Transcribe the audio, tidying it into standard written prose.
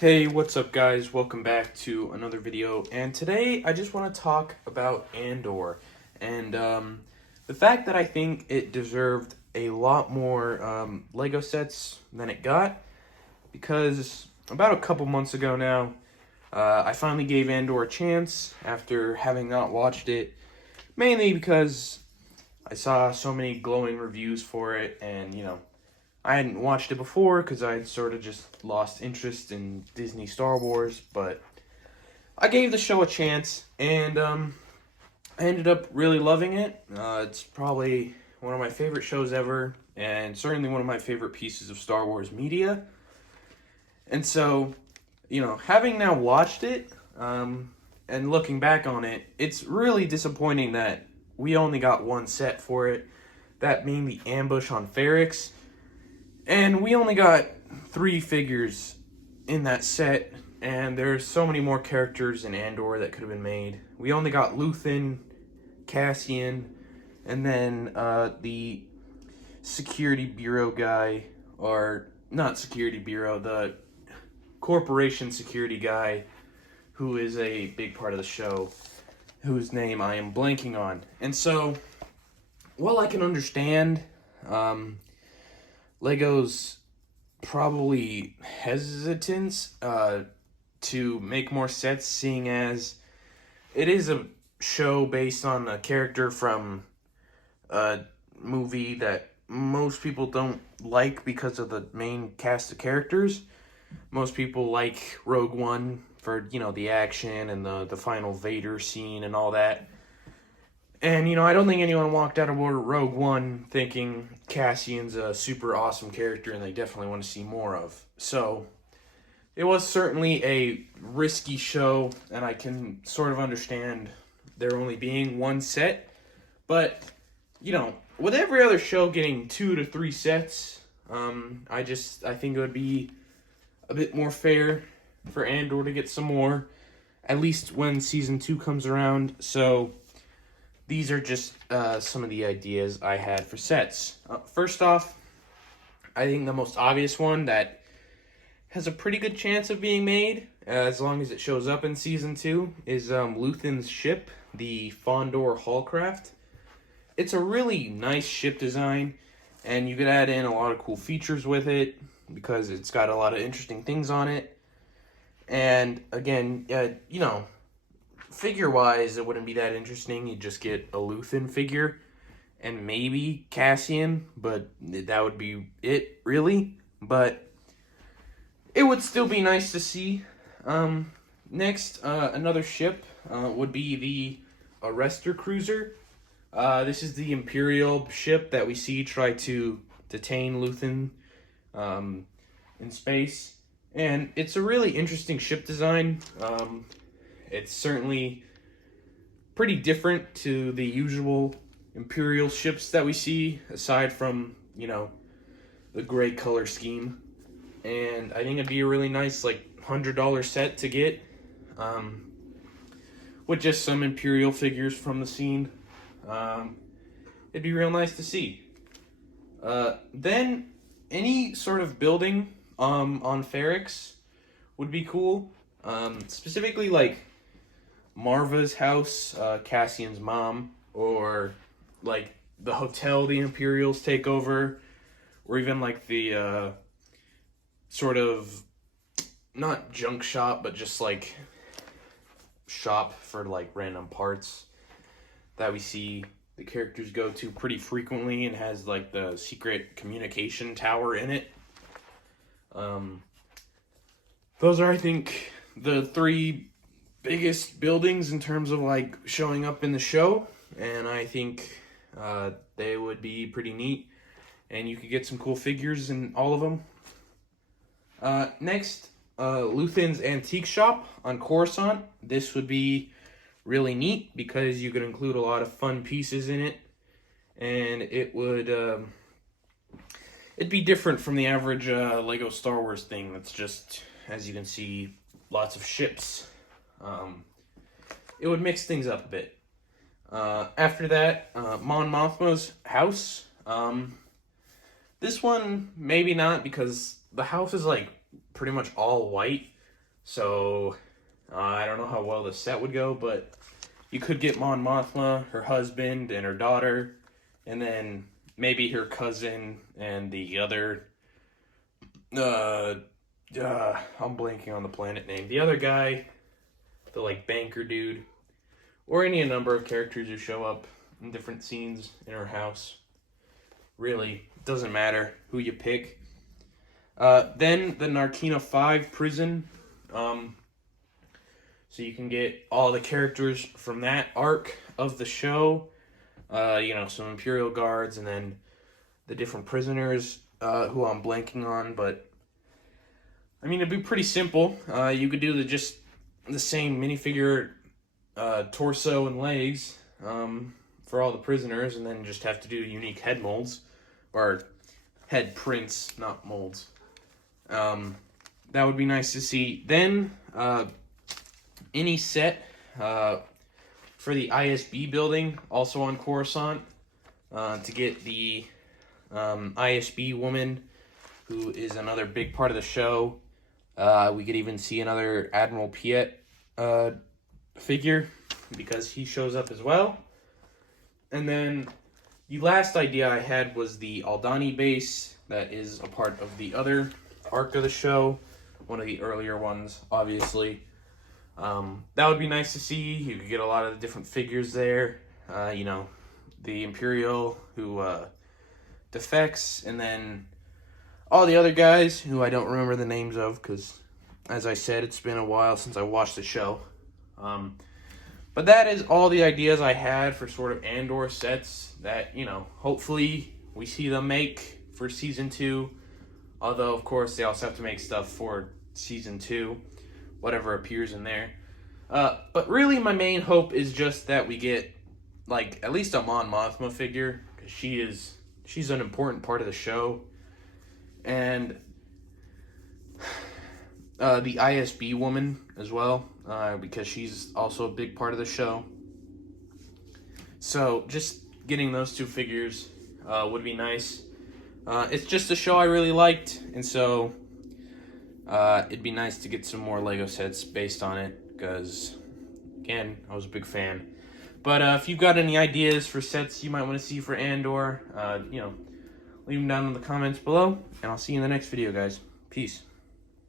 Hey, what's up guys? Welcome back to another video. And today I just want to talk about Andor and the fact that I think it deserved a lot more Lego sets than it got, because about a couple months ago now, I finally gave Andor a chance after having not watched it, mainly because I saw so many glowing reviews for it, and I hadn't watched it before because I had sort of just lost interest in Disney Star Wars, but I gave the show a chance, and I ended up really loving it. It's probably one of my favorite shows ever, and certainly one of my favorite pieces of Star Wars media. And so, having now watched it, and looking back on it, it's really disappointing that we only got one set for it, that being the ambush on Ferrix. And we only got 3 figures in that set, and there's so many more characters in Andor that could have been made. We only got Luthen, Cassian, and then the security bureau guy, or not security bureau, the corporation security guy, who is a big part of the show, whose name I am blanking on. And so, while I can understand Lego's probably hesitance to make more sets, seeing as it is a show based on a character from a movie that most people don't like because of the main cast of characters. Most people like Rogue One for, the action and the final Vader scene and all that. And, I don't think anyone walked out of Rogue One thinking Cassian's a super awesome character and they definitely want to see more of. So, it was certainly a risky show, and I can sort of understand there only being one set. But, with every other show getting 2 to 3 sets, I think it would be a bit more fair for Andor to get some more, at least when Season 2 comes around. So, these are just some of the ideas I had for sets. First off, I think the most obvious one that has a pretty good chance of being made, as long as it shows up in Season 2, is Luthen's ship, the Fondor Hallcraft. It's a really nice ship design, and you could add in a lot of cool features with it, because it's got a lot of interesting things on it. And again, figure-wise, it wouldn't be that interesting. You'd just get a Luthen figure and maybe Cassian, but that would be it, really. But it would still be nice to see. Next, another ship would be the Arrestor Cruiser. This is the Imperial ship that we see try to detain Luthen in space. And it's a really interesting ship design. It's certainly pretty different to the usual Imperial ships that we see, aside from, the gray color scheme. And I think it'd be a really nice, $100 set to get, with just some Imperial figures from the scene. It'd be real nice to see. Then, any sort of building on Ferrix would be cool. Specifically, Marva's house, Cassian's mom, or the hotel the Imperials take over, or even the sort of not junk shop, but just shop for random parts that we see the characters go to pretty frequently, and has the secret communication tower in it. Those are, I think, the 3 biggest buildings in terms of showing up in the show, and I think they would be pretty neat, and you could get some cool figures in all of them. Next, Luthen's Antique Shop on Coruscant. This would be really neat because you could include a lot of fun pieces in it, and it would it'd be different from the average Lego Star Wars thing that's just, as you can see, lots of ships. It would mix things up a bit. After that, Mon Mothma's house. This one, maybe not, because the house is pretty much all white, So I don't know how well the set would go, but you could get Mon Mothma, her husband, and her daughter, and then maybe her cousin and the other. I'm blanking on the planet name. The other guy, the like banker dude, or any number of characters who show up in different scenes in her house. Really, doesn't matter who you pick. Then the Narkina 5 prison. So you can get all the characters from that arc of the show. Some Imperial guards, and then the different prisoners who I'm blanking on. But I mean, it'd be pretty simple. You could do just the same minifigure torso and legs for all the prisoners, and then just have to do unique head molds or head prints, not molds. That would be nice to see. Then any set for the ISB building, also on Coruscant, to get the ISB woman, who is another big part of the show. We could even see another Admiral Piet figure, because he shows up as well. And then the last idea I had was the Aldani base, that is a part of the other arc of the show, one of the earlier ones, obviously. That would be nice to see. You could get a lot of the different figures there. The Imperial who defects, and then all the other guys who I don't remember the names of, because, as I said, it's been a while since I watched the show. But that is all the ideas I had for sort of Andor sets that, hopefully we see them make for Season 2. Although, of course, they also have to make stuff for Season 2, whatever appears in there. But really, my main hope is just that we get, at least a Mon Mothma figure, because she's an important part of the show. And the ISB woman as well, because she's also a big part of the show. So just getting those two figures would be nice. It's just a show I really liked, and so it'd be nice to get some more Lego sets based on it, because, again, I was a big fan. But if you've got any ideas for sets you might want to see for Andor, leave them down in the comments below, and I'll see you in the next video, guys. Peace.